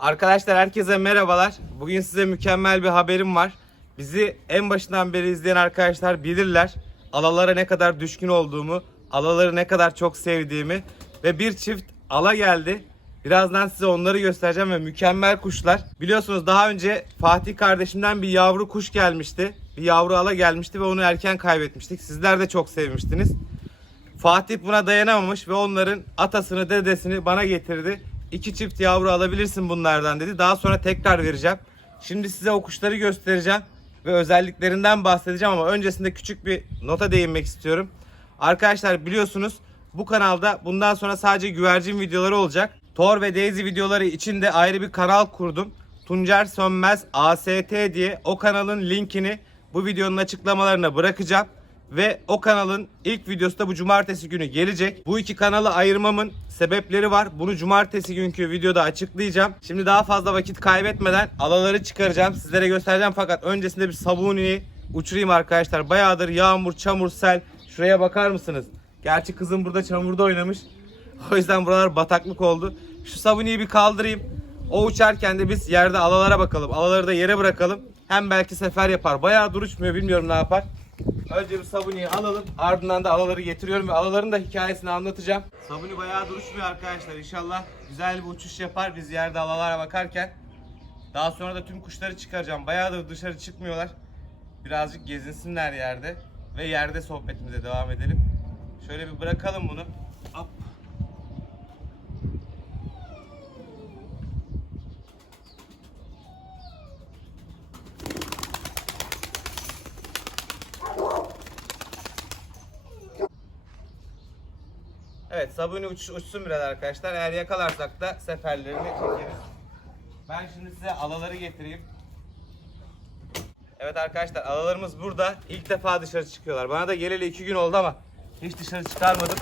Arkadaşlar herkese merhabalar. Bugün size mükemmel bir haberim var. Bizi en başından beri izleyen arkadaşlar bilirler. Alalara ne kadar düşkün olduğumu, alaları ne kadar çok sevdiğimi ve bir çift ala geldi. Birazdan size onları göstereceğim ve mükemmel kuşlar. Biliyorsunuz daha önce Fatih kardeşimden bir yavru kuş gelmişti. Bir yavru ala gelmişti ve onu erken kaybetmiştik. Sizler de çok sevmiştiniz. Fatih buna dayanamamış ve onların atasını dedesini bana getirdi. İki çift yavru alabilirsin bunlardan dedi. Daha sonra tekrar vereceğim. Şimdi size o kuşları göstereceğim ve özelliklerinden bahsedeceğim ama öncesinde küçük bir nota değinmek istiyorum. Arkadaşlar biliyorsunuz bu kanalda bundan sonra sadece güvercin videoları olacak. Thor ve Daisy videoları için de ayrı bir kanal kurdum. Tuncer Sönmez AST diye o kanalın linkini bu videonun açıklamalarına bırakacağım. Ve o kanalın ilk videosu da bu cumartesi günü gelecek. Bu iki kanalı ayırmamın sebepleri var. Bunu cumartesi günkü videoda açıklayacağım. Şimdi daha fazla vakit kaybetmeden alaları çıkaracağım. Sizlere göstereceğim fakat öncesinde bir sabuniyi uçurayım arkadaşlar. Bayağıdır yağmur, çamur, sel. Şuraya bakar mısınız? Gerçi kızım burada çamurda oynamış. O yüzden buralar bataklık oldu. Şu sabuniyi bir kaldırayım. O uçarken de biz yerde alalara bakalım. Alaları da yere bırakalım. Hem belki sefer yapar. Bayağı dur uçmuyor bilmiyorum ne yapar. Önce bir sabuniyi alalım. Ardından da alaları getiriyorum ve alaların da hikayesini anlatacağım. Sabuni bayağı duruşmuyor arkadaşlar. İnşallah güzel bir uçuş yapar biz yerde alalara bakarken. Daha sonra da tüm kuşları çıkaracağım. Bayağıdır dışarı çıkmıyorlar. Birazcık gezinsinler yerde. Ve yerde sohbetimize devam edelim. Şöyle bir bırakalım bunu. Hop. Evet sabuni uç, uçsun biraz arkadaşlar. Eğer yakalarsak da seferlerini çekeriz. Ben şimdi size alaları getireyim. Evet arkadaşlar alalarımız burada. İlk defa dışarı çıkıyorlar. Bana da geleli iki gün oldu ama hiç dışarı çıkarmadım.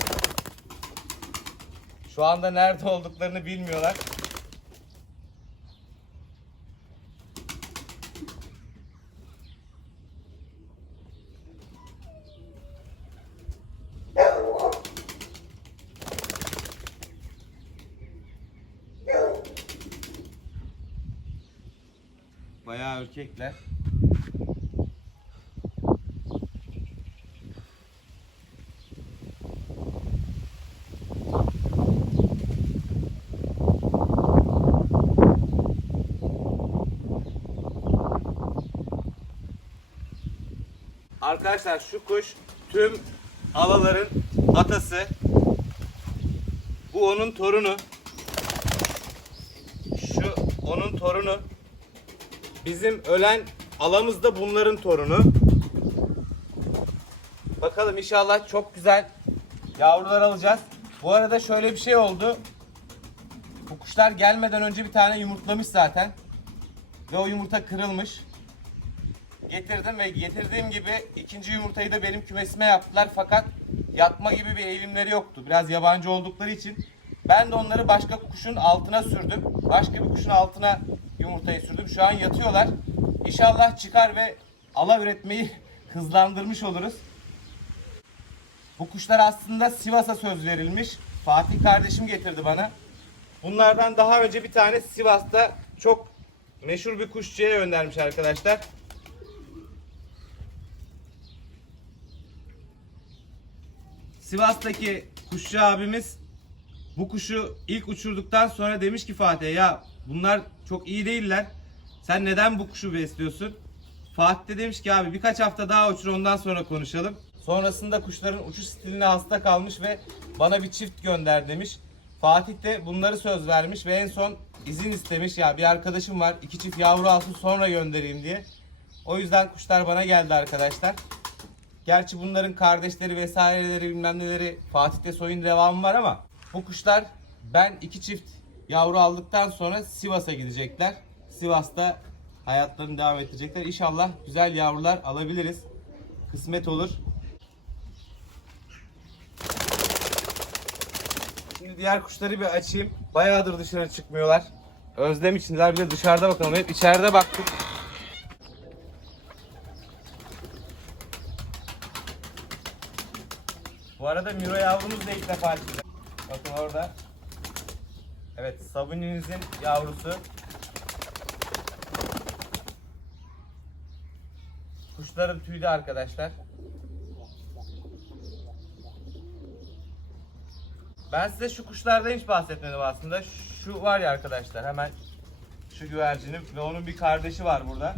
Şu anda nerede olduklarını bilmiyorlar. Bayağı ürkekler. Arkadaşlar şu kuş tüm alaların atası. Bu onun torunu. Şu onun torunu. Bizim ölen alamız da bunların torunu. Bakalım inşallah çok güzel yavrular alacağız. Bu arada şöyle bir şey oldu. Bu kuşlar gelmeden önce bir tane yumurtlamış zaten. Ve o yumurta kırılmış. Getirdim ve getirdiğim gibi ikinci yumurtayı da benim kümesime yaptılar. Fakat yatma gibi bir eğilimleri yoktu. Biraz yabancı oldukları için. Ben de onları başka kuşun altına sürdüm. Başka bir kuşun altına yumurtayı sürdüm. Şu an yatıyorlar. İnşallah çıkar ve ala üretmeyi hızlandırmış oluruz. Bu kuşlar aslında Sivas'a söz verilmiş. Fatih kardeşim getirdi bana. Bunlardan daha önce bir tane Sivas'ta çok meşhur bir kuşçuya göndermiş arkadaşlar. Sivas'taki kuşçu abimiz bu kuşu ilk uçurduktan sonra demiş ki Fatih ya bunlar çok iyi değiller. Sen neden bu kuşu besliyorsun? Fatih de demiş ki abi birkaç hafta daha uçur ondan sonra konuşalım. Sonrasında kuşların uçuş stiline hasta kalmış ve bana bir çift gönder demiş. Fatih de bunları söz vermiş ve en son izin istemiş. Ya bir arkadaşım var iki çift yavru alsın sonra göndereyim diye. O yüzden kuşlar bana geldi arkadaşlar. Gerçi bunların kardeşleri vesaireleri bilmem neleri Fatih'te soyun devamı var ama bu kuşlar ben iki çift yavru aldıktan sonra Sivas'a gidecekler. Sivas'ta hayatlarını devam ettirecekler. İnşallah güzel yavrular alabiliriz. Kısmet olur. Şimdi diğer kuşları bir açayım. Bayağıdır dışarı çıkmıyorlar. Özlem içindeler. Bir de dışarıda bakalım. Hep içeride baktık. Bu arada Miro yavrumuz da ilk defa çıktı. Bakın orada. Evet, sabuninizin yavrusu. Kuşların tüyü de arkadaşlar. Ben size şu kuşlardan hiç bahsetmedim aslında. Şu var ya arkadaşlar hemen şu güvercinim ve onun bir kardeşi var burada.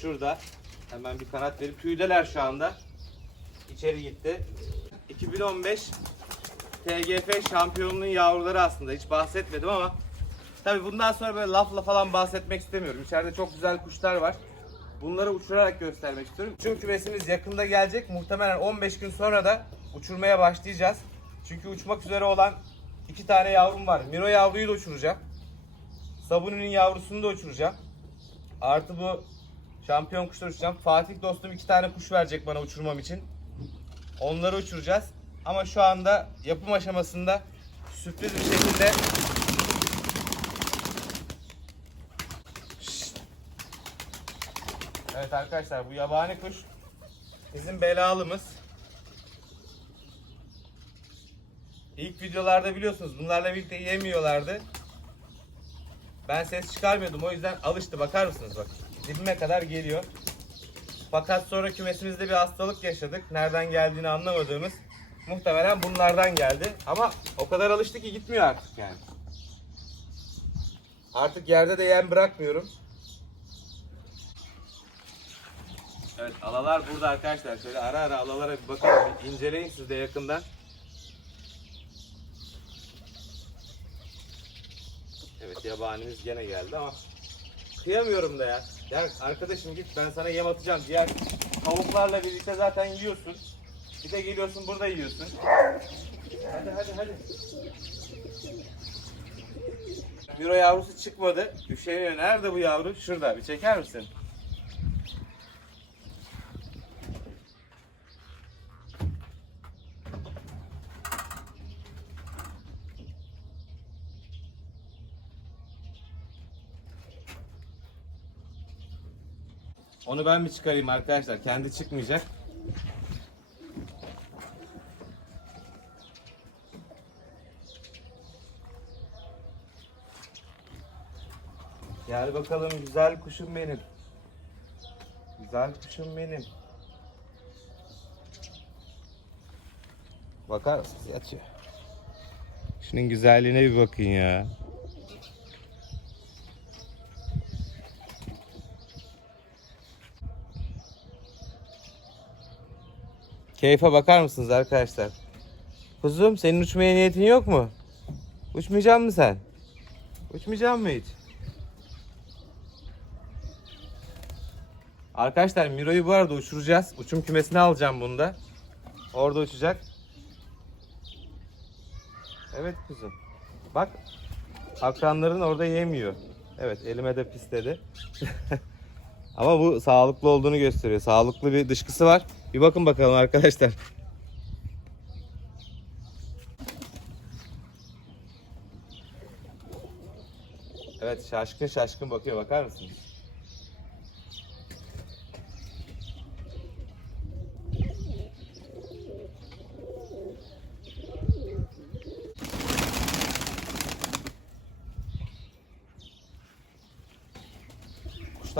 Şurada. Hemen bir kanat verip tüydeler şu anda. İçeri gitti. 2015 TGF şampiyonluğun yavruları aslında hiç bahsetmedim ama tabi bundan sonra böyle lafla falan bahsetmek istemiyorum. İçeride çok güzel kuşlar var. Bunları uçurarak göstermek istiyorum. Çünkü kümesimiz yakında gelecek. Muhtemelen 15 gün sonra da uçurmaya başlayacağız. Çünkü uçmak üzere olan iki tane yavrum var. Miro yavruyu da uçuracağım. Sabuni'nin yavrusunu da uçuracağım. Artı bu şampiyon kuşları uçuracağım. Fatih dostum iki tane kuş verecek bana uçurmam için. Onları uçuracağız. Ama şu anda yapım aşamasında sürpriz bir şekilde. Evet arkadaşlar bu yabani kuş bizim belalımız. İlk videolarda biliyorsunuz bunlarla birlikte yemiyorlardı. Ben ses çıkarmıyordum o yüzden alıştı bakar mısınız bak dibime kadar geliyor. Fakat sonra kümesimizde bir hastalık yaşadık. Nereden geldiğini anlamadığımız. Muhtemelen bunlardan geldi. Ama o kadar alıştı ki gitmiyor artık yani. Artık yerde de yem bırakmıyorum. Evet alalar burada arkadaşlar. Şöyle ara ara alalara bir bakalım. Bir inceleyin siz de yakından. Evet yabanimiz gene geldi ama kıyamıyorum da ya. Ya arkadaşım git ben sana yem atacağım. Diğer tavuklarla birlikte zaten yiyorsun. Bir de geliyorsun burada yiyorsun. Hadi hadi hadi. Euro yavrusu çıkmadı. Üşeniyor. Nerede bu yavru? Şurada. Bir çeker misin? Onu ben mi çıkarayım arkadaşlar? Kendi çıkmayacak. Gel bakalım güzel kuşum benim. Güzel kuşum benim. Bakar mısınız? Yatıyor. Şunun güzelliğine bir bakın ya. Keyfe bakar mısınız arkadaşlar? Kuzum senin uçmaya niyetin yok mu? Uçmayacak mısın sen? Uçmayacak mı hiç? Arkadaşlar Miro'yu bu arada uçuracağız. Uçum kümesine alacağım bunu da. Orada uçacak. Evet kuzum. Bak akranların orada yemiyor. Evet elime de pisledi. Ama bu sağlıklı olduğunu gösteriyor. Sağlıklı bir dışkısı var. Bir bakın bakalım arkadaşlar. Evet şaşkın şaşkın bakıyor bakar mısınız?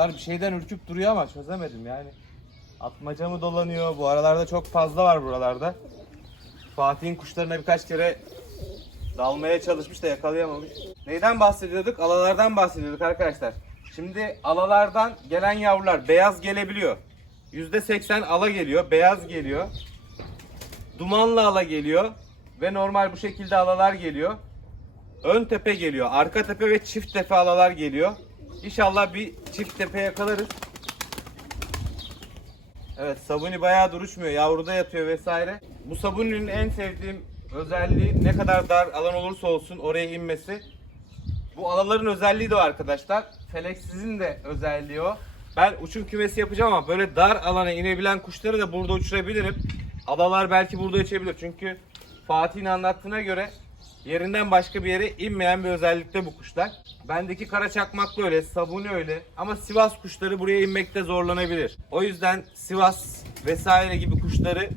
Kuşlar bir şeyden ürküp duruyor ama çözemedim yani. Atmaca mı dolanıyor? Bu aralarda çok fazla var buralarda. Fatih'in kuşlarına birkaç kere dalmaya çalışmış da yakalayamamış. Neyden bahsediyorduk? Alalardan bahsediyorduk arkadaşlar. Şimdi alalardan gelen yavrular beyaz gelebiliyor. %80 ala geliyor, beyaz geliyor. Dumanlı ala geliyor ve normal bu şekilde alalar geliyor. Ön tepe geliyor, arka tepe ve çift tepe alalar geliyor. İnşallah bir çift tepe yakalarız. Evet sabuni bayağı duruşmuyor. Yavruda yatıyor vesaire. Bu sabuninin en sevdiğim özelliği ne kadar dar alan olursa olsun oraya inmesi. Bu alaların özelliği de o arkadaşlar. Feleksizin de özelliği o. Ben uçum kümesi yapacağım ama böyle dar alana inebilen kuşları da burada uçurabilirim. Alalar belki burada uçabilir. Çünkü Fatih'in anlattığına göre yerinden başka bir yere inmeyen bir özellikte bu kuşlar. Bendeki kara çakmaklı öyle, sabuni öyle ama Sivas kuşları buraya inmekte zorlanabilir. O yüzden Sivas vesaire gibi kuşları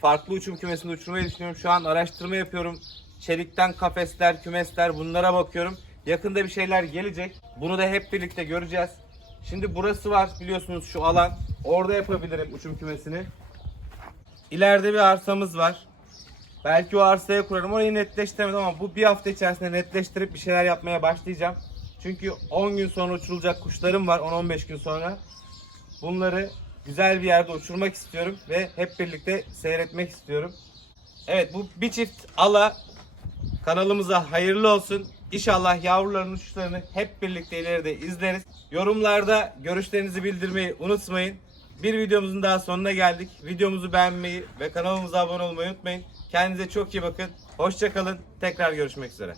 farklı uçum kümesinde uçurmayı düşünüyorum. Şu an araştırma yapıyorum. çelikten kafesler, kümesler bunlara bakıyorum. Yakında bir şeyler gelecek. Bunu da hep birlikte göreceğiz. Şimdi burası var biliyorsunuz şu alan. Orada yapabilirim uçum kümesini. İleride bir arsamız var. Belki o arsaya kurarım. Orayı netleştiremedim ama bu bir hafta içerisinde netleştirip bir şeyler yapmaya başlayacağım. Çünkü 10 gün sonra uçurulacak kuşlarım var. 10-15 gün sonra. Bunları güzel bir yerde uçurmak istiyorum ve hep birlikte seyretmek istiyorum. Evet bu bir çift ala kanalımıza hayırlı olsun. İnşallah yavruların uçuşlarını hep birlikte ileride izleriz. Yorumlarda görüşlerinizi bildirmeyi unutmayın. Bir videomuzun daha sonuna geldik. Videomuzu beğenmeyi ve kanalımıza abone olmayı unutmayın. Kendinize çok iyi bakın. Hoşçakalın. Tekrar görüşmek üzere.